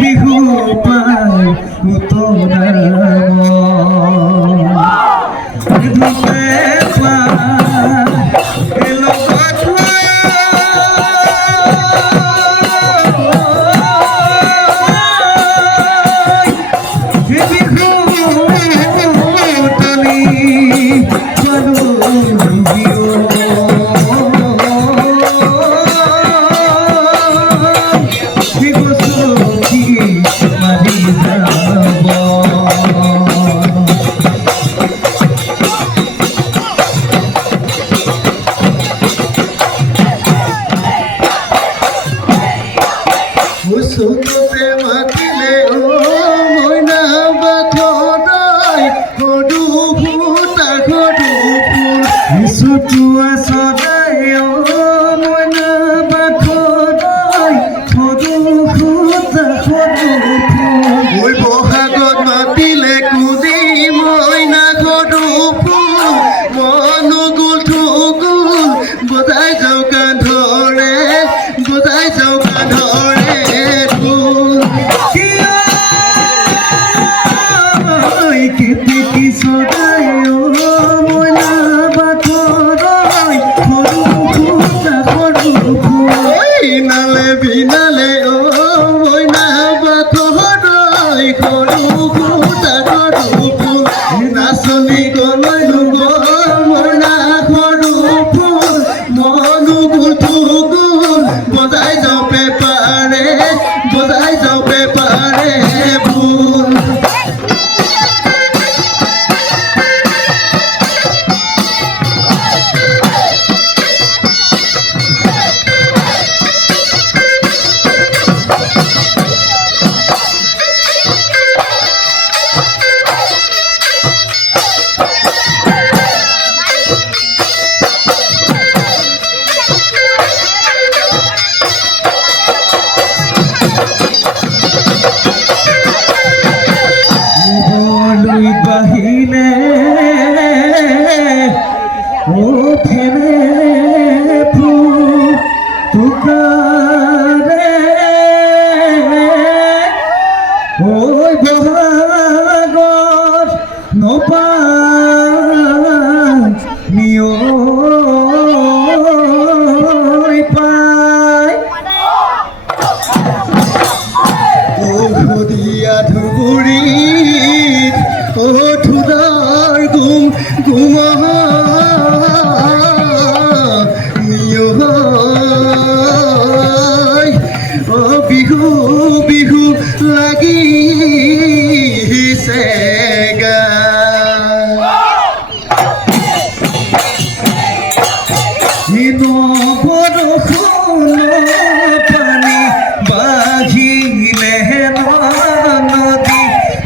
বিহু পাই উতৰা সুততে মাতিলে ও মইনা বাখদাই গডু ফুটা গডু ফুল সুতুয়া সদাই ও মইনা বাখদাই গডু ফুটা গডু ফুল ওই বহাগত মাতিলে কুদি মইনা গডু ফুল মনুগুল ঠুগুল বজাই যাও গান ধরে বজাই যাও গান ধরে বিনালে ও মইনা বাখদাই গডু ফুটা গডু ফুল নাচনি গলৈ মইনা গডু ফুল মনুগুল ঠুগুল বজাই যাও পেপাৰে ফুল বাহিলে ও ফেৰে তুকাৰে ওই বহাগত নপাই নিয় পাই ও ভদিয়া ধুবুৰী ও ধুদাৰ গুম গুমা নিয় ও বিহু বিহু লাগিছে গা বৰষুণ পানী বাঢ়িলে নদী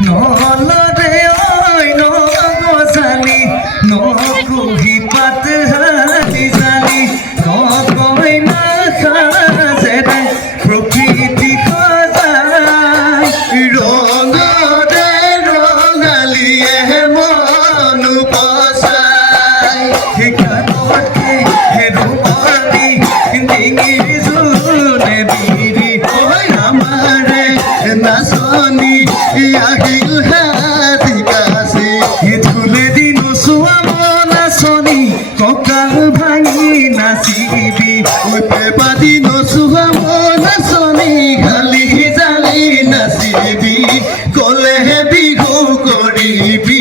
নলৰে নকুহি পাত হালি জালি নকয় নাখাজে প্ৰকৃতি সজাই ৰঙৰে ৰঙালীয়ে মনো পচাই সেইকাৰণে হেৰুৱালি ডিঙি জোনে বিৰি হয় আমাৰে নাচনি আহিল হাতি কাছি ধুলে দিন চোৱা নাচনি কঁকাল ভাঙি নাচিবি পেপাদি নচোৱা নাচনি খালি জালি নাচিবি কলেহে বিহু কৰিবি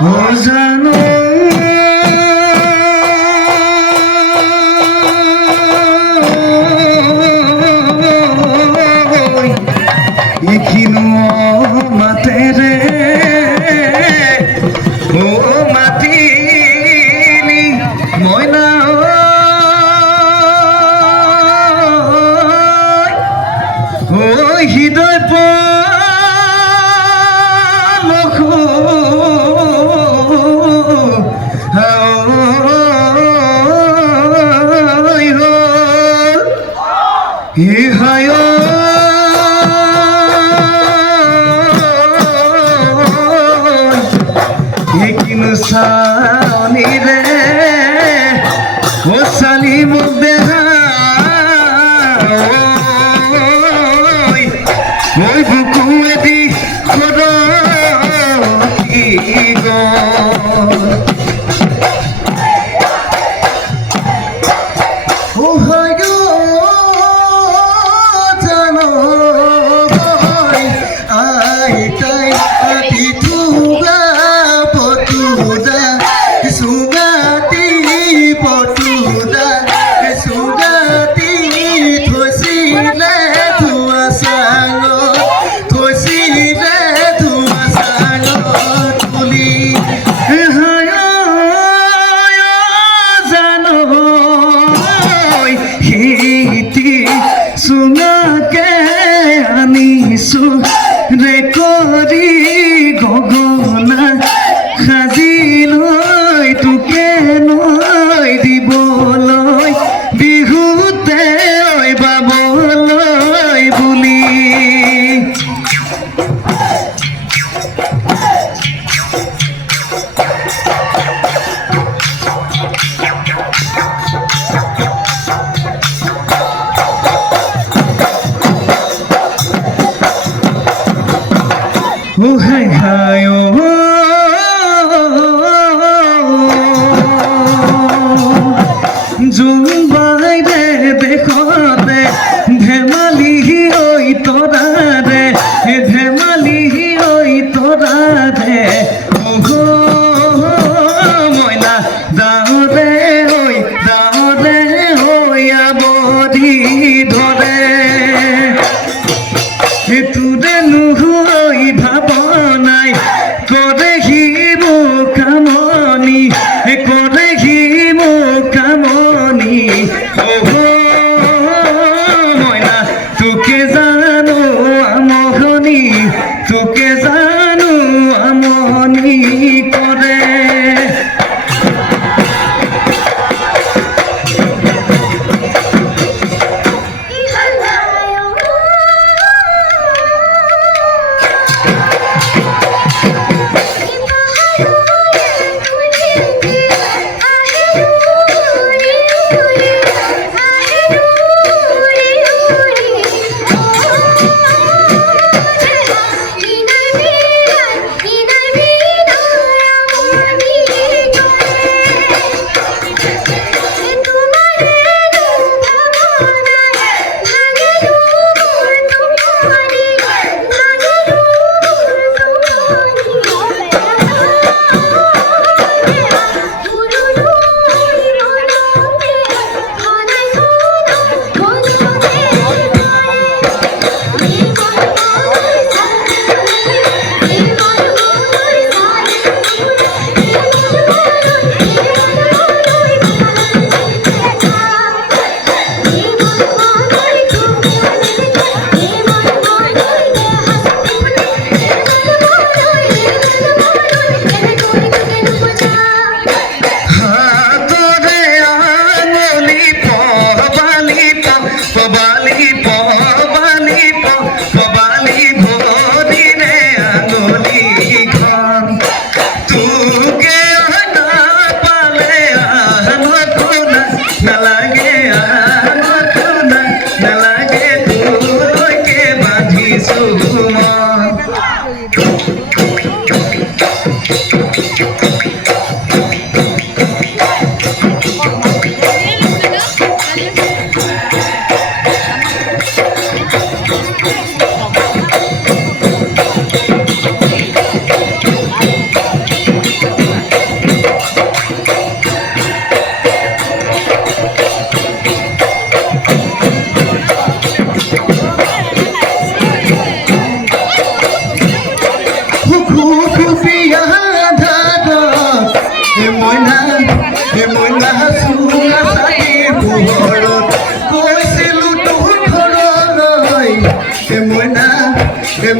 ও জানো এখিনো মাতেৰে ও মাতিলি মইনা ও হৃদয় পলখো হে হায় কিনু সানি রে ও সালি মুখ দেখা ওই বুকুয়ে দি খোদ কি গো ও হয় গো জানো আই তাই আতি তুগা পতুদা সুগাতি পতুদা সুগাতি থৈছিলে ধুৱা চাঙ থৈছিলে ধুৱা চাঙ তুলি হায় জানো হিতি চুঙাকে আনিছো ৰে কৰি গগনা সাজিলৈ তোকে নৈ দিবলৈ বিহুতে বাবলৈ বুলি ও হাই হাই ও জুম্বাই দে দেখতে ধেমালি ঐ তোরা রে ধেমালি ঐ তোরা রে ওহো ময়না দাওরে আবরি ধরে তুরে নুহই ভাবনাই করে হিব কামনি করে হিব কামনি ওহো ময়না তোকে জানো আমনি তোকে জানো আমনি করে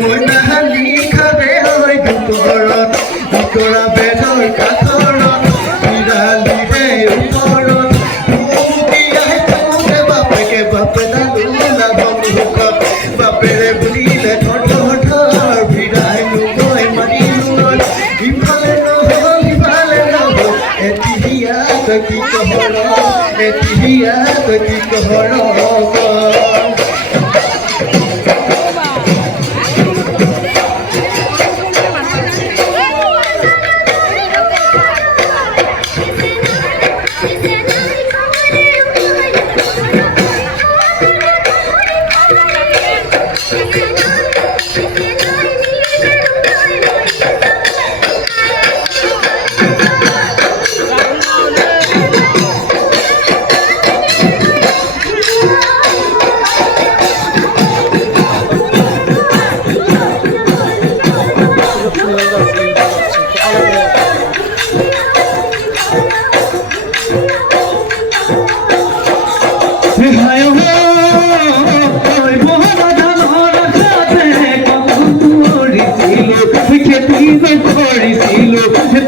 মইনা লিখাবে ওই দুপৰত ভিতৰা বেদৰ কাষৰত বিৰালিৰে ওপৰত উকিয়াই থাকোঁতে বাপেকে বাপে দাদুলা বন্ধুকত বাপেৰে বুলিলে থৰ ভিৰাই নুগৈ মাৰিলোঁ ইফালে নহ'ল ইফালে নহ'ল এতিয়া তই কি কহৰ এতিয়া তই কি কহৰ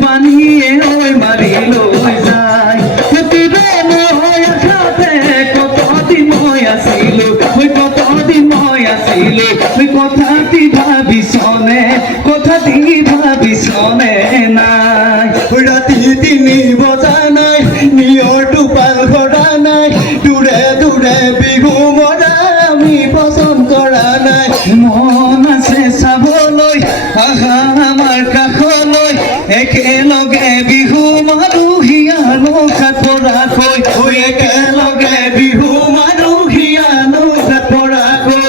পানীয়ে ওই মারিল যায় কতদিন মই আছিল ওই কতদিন মই আছিল ওই কথাটি ভাবিছনে নাই ৰাতি 3 বজা নাই নিয়ৰ টোপাল ঘৰা নাই দূৰে দূৰে বিহু মৰা আমি পচন্দ কৰা নাই মন আছে চাবলৈ আহা আমাৰ কাষলৈ একেলগে বিহু মাৰো হিয়ানো কাপৰাকৈ ঐ একেলগে বিহু মাৰো হিয়ানো কাপৰাকৈ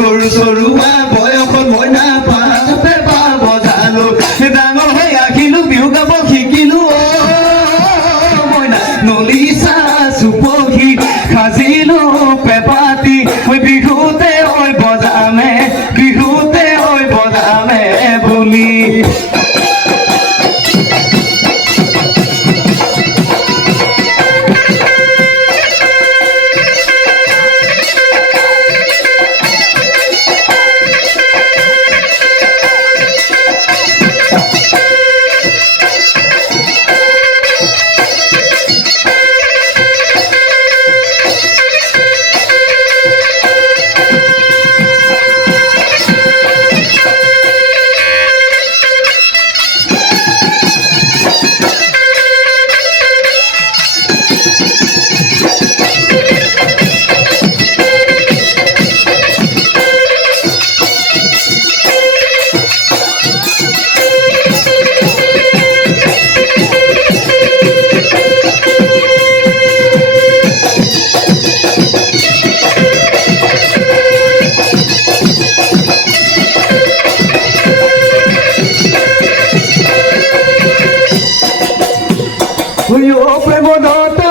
গৰু চৰুৱা বয়সত মইনা পেপা বজালো ডাঙৰ হৈ আহিলো বিহু গাব শিকিলো মইনা নলিচা চুপহি সাজিলো পেপাতি বিহুতে ঐ বজামে বুলি প্ৰেমনতা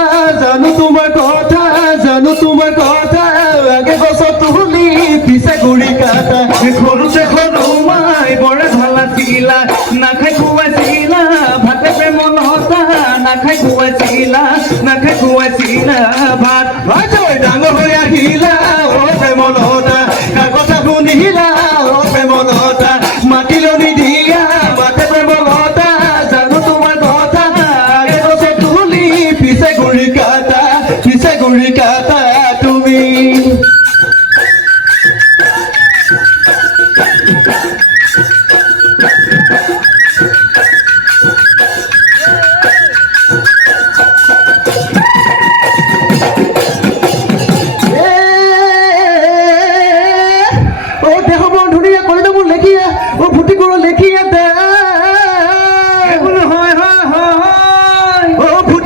জানো তোমাৰ কথা আগে গছত তুলি পিছে গুৰি কাটা সৰুতে সৰুমাই বৰে ভাল আছিলা নাখাই খুৱাইছিলা ভাতে প্ৰেমনতা নাখাই খুৱাইছিলা ভাত ডাঙৰ হৈ আহিলা প্ৰেমনতা কথা শুনিলা প্ৰেমনতা মাতিলো নিদিয়া ভাতে প্ৰেমনতা জানো তোমাৰ কথা আগে গছত তুলি পিছে গুৰি কাটা তুমি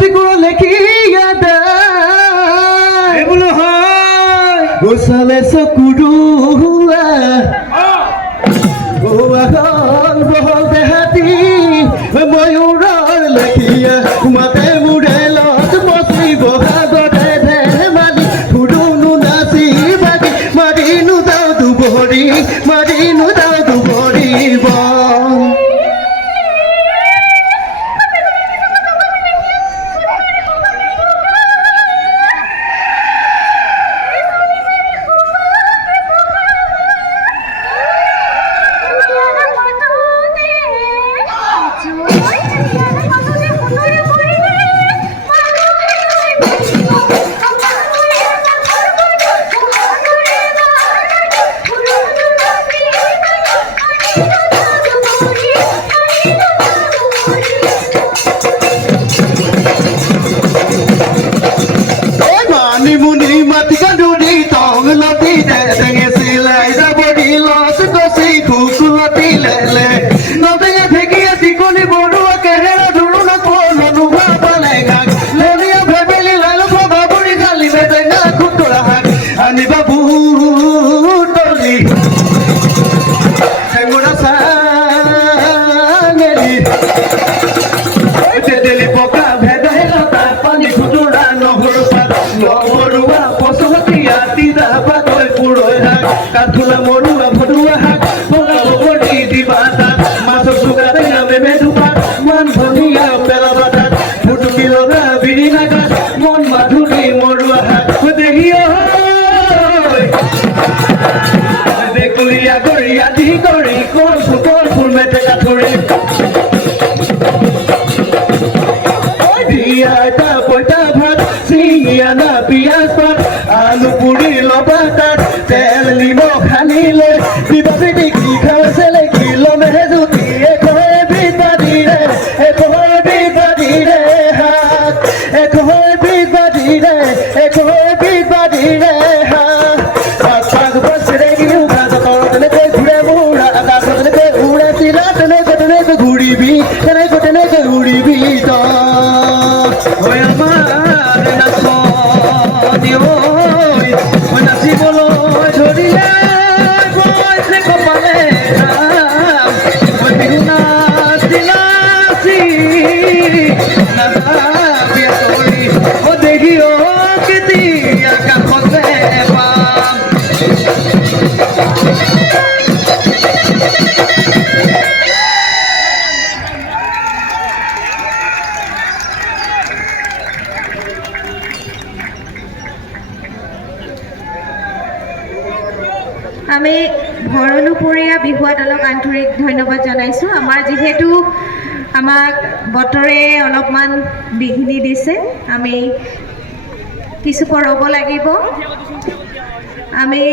টিকুৰ লেখিয়া এইবোলো হয় গোচালে চকুৰুৱা বহল বহল দেহাতী ময়ূৰৰ লেখিয়া মাতে মূৰেলত মচি বহাগতে ধেমালি ফুৰুনো নাচি বাগি মাৰিনো যাওঁ দুবৰি মাৰিনো যাওঁ দুবৰিব নিমুনি মাটি কান্দুনি টং লতি টেঙে চিলাই যাবৰি লচ কচি খুকুলতি লেলে নবেয়া ঢেকীয়া চিকনি বৰুৱা কেহেৰা ধুৰুনা কলনুৱা পালে গাক লেলিয়া ভেবেলি লালো ভবাবুৰি খালি বেটেঙা খুতৰা হাক আনিবা বুটলি চেঙুৰা চাঙেলি তেতেলি পকা ভেদাইলতা পানী খুতুৰা নহৰু পাত নবৰুৱা পচহতীয়া তিতা পাতৈ পুৰৈ শাক কাঠফুলা মৰুৱা ভদুৱা শাক বগাব কৰি দিবা তাত মাছৰ চুকা টেঙা মেমে দুপাত মান ধনিয়া পেলাবা তাত ফুটুকি লগা বিৰি নাগাত মন মাধুৰী মৰুৱা শাক দেহিয় বেকুৰীয়া কৰি আদি কৰি কল ফুল মেটেকা ধৰি এটা পইতা ভাত চিঙিয়ানা পিয়াজ পাত আলু পুৰি লবা তাত তেল নিমখ সানি লৈ দিবা পিটিকি খাইছে লেখি লমেহে জুতি একোহে বিবাদীৰে একোহে বিবাদীৰে হাত একোহে বিবাদীৰে একোহে বিবাদীৰে হাত পাগ বছৰে কিনো গাজৰ তেনেকৈ ঘূৰে মুৰা আকাশ তেনেকৈ উৰে চিলা তেনেকৈ ঘূৰিবি তেনেকৈ উৰিবি তই ঐ আমাৰ নাচনি ঐ নাচিবলৈ ধৰিলে গৈছে কপালে বিহু নাচি নাচি নাচাবি কৰি দেখি কেতিয়া কাষতে পাম আমি ভৰলুপৰীয়া বিহুৱা দলক আন্তৰিক ধন্যবাদ জনাইছোঁ আমাৰ যিহেতু আমাক বতৰে অলপমান বিঘিনি দিছে আমি কিছু পৰব লাগিব আমি